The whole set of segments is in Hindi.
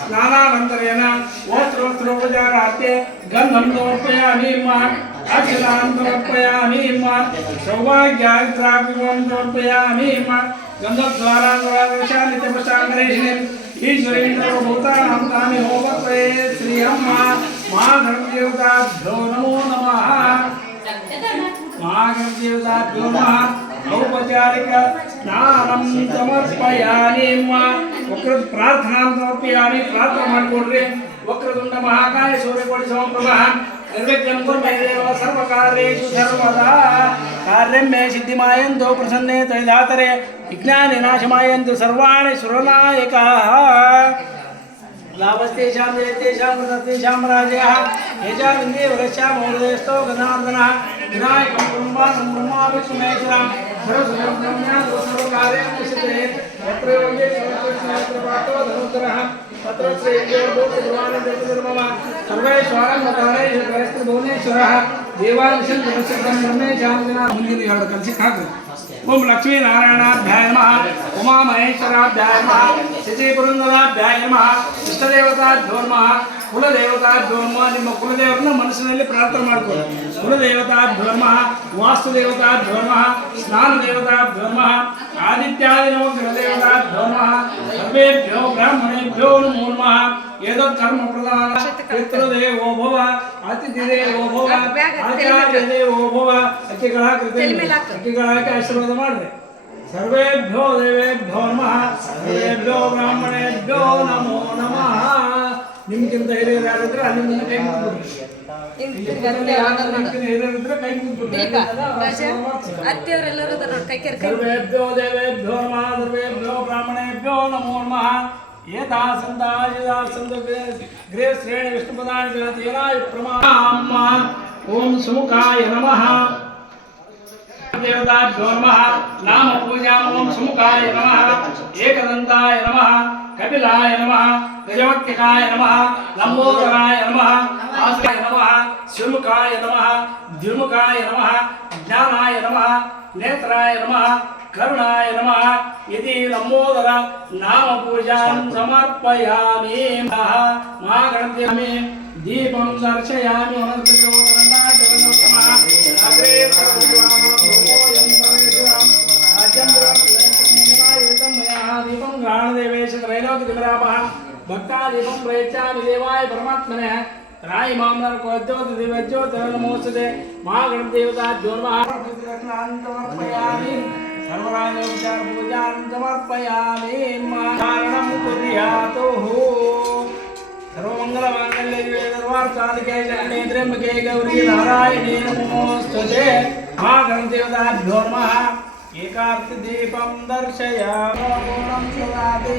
स्नानानन्तरेण वस्त्रोपचारार्थे गन्धं समर्पयामि अक्षतां समर्पयामि सौभाग्याग्रापिवं समर्पयामि गन्धद्वारा नित्यपश्चाङ्गरेषिणीम् ईश्वरेन्द्रभूतानां तानि होमत्वे श्रियं महागणदेवताभ्यो नमो नमः। महागणदेवताभ्यो नमः। औपचारिक स्नानं समर्पयामि वक्रतुंड प्रार्थना समर्पयामि प्रार्थना ಮಾಡಿಕೊಳ್ಳ್ರಿ वक्रतुंड महाकाय सूर्यकोटि समप्रभः निर्विघ्नं कुरु मे देव सर्वकार्येषु सर्वदा कार्यं मे सिद्धिमायन्तु प्रसन्ने तैधातरे विज्ञानविनाशमायन्तु सर्वाणि सुरनायकाः लाभस्तेषां जयतेषां वृद्धतेषां राजयः येषां इन्द्रियवरस्यां मौर्यस्थो गणार्दनः विनायकं कुर्वाणं ब्रह्मा विष्णुमेश्वरं सर्वकार्यमुच्यते यत्र योगे सर्वत्र पातो धनुधरः तत्र श्रीयोर्भूतभुवान् सर्वेश्वरं वतारयः त्रयस्त्र भुवनेश्वरः देवांशं जगत्सर्वं ब्रह्मेशां ಮುಂದಿನ ಎರಡು ಕಲಸಿಗೆ ಹಾಕಿ ओम लक्ष्मी नारायणाभ्याय नमः उमा महेश्वराभ्याय नमः शचि पुरंदराभ्याय नमः इष्टदेवताभ्यो नमः कुलदेवताभ्यो नमः ನಿಮ್ಮ ಕುಲದೇವರನ್ನ ಮನಸ್ಸಿನಲ್ಲಿ ಪ್ರಾರ್ಥನೆ ಮಾಡಿಕೊಳ್ಳಿ ಕುಲದೇವತಾಭ್ಯೋ ನಮಃ ವಾಸ್ತುದೇವತಾಭ್ಯೋ ನಮಃ ಸ್ನಾನದೇವತಾಭ್ಯೋ ನಮಃ ಆದಿತ್ಯಾದಿ ನವಗ್ರಹದೇವತಾಭ್ಯೋ ನಮಃ ಸರ್ವೇಭ್ಯೋ ಬ್ರಾಹ್ಮಣೇಭ್ಯೋ ನಮೋ ನಮಃ ಏತತ್ ಕರ್ಮ ಪ್ರಧಾನ ಪಿತೃದೇವೋ ಭವ ಅತಿಥಿದೇವೋ ಭವ ಆಚಾರ್ಯದೇವೋ ಭವ ಅಕ್ಕಿಗಳಾಗಿ ಆಶೀರ್ವಾದ ಮಾಡಿದೆ सर्वेभ्यो देवेभ्यो नमः सर्वेभ्यो ब्राह्मणेभ्यो नमो नमः निम्किंत हिरियरागिद्रे ಅಲ್ಲಿ ಮುಂದೆ ಕೈ मुगिದ್ರೆ ಅತ್ತೆಯವರೆಲ್ಲರೂ ಕೈ ಕೆರ್ಕ सर्वेभ्यो देवेभ्यो नमः सर्वेभ्यो ब्राह्मणेभ्यो नमो नमः एता संदायदा संदग्रे श्रेणी विष्णुपदानि जलतेनाय प्रमाम ओम सुमुखाय नमः देवताभ्यो नमः नाम पूजां ओम सुमुखाय नमः एकदन्ताय नमः कपिलाय नमः गजवक्तिकाय नमः लंबोदराय नमः आसाय नमः सुमुखाय नमः द्विमुखाय नमः ज्ञानाय नमः नेत्राय नमः करुणाय नमः इति लंबोदर नाम पूजां समर्पयामि महागणपति दीपं दर्शयामि दीपं गणदेवेश त्रैलोक्यदिवरापः भक्तादीपं प्रयच्छामि देवाय परमात्मने राय मामनर कोद्योत दिवज्योत नमोस्तुते महागणदेवताभ्यो नमः समर्पयामि सर्वराजोपचार पूजां समर्पयामि कारणं कुर्यातुः सर्वमंगलमांगल्ये सर्वार्थसाधिके शरण्ये त्र्यंबके गौरी नारायणे नमोस्तुते महागणदेवताभ्यो नमः एकार्थ दीपं दर्शयामि पूर्णं सुराते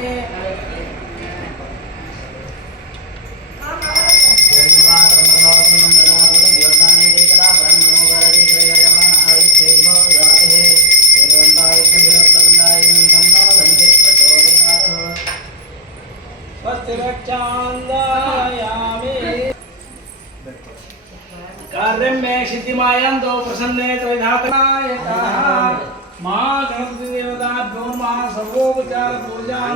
कार्यं मे सिद्धिमायन्तु प्रसन्ने त्वयिधातनायकाः महागणपतिदेवताभ्यो नमः सर्वोपचार पूजां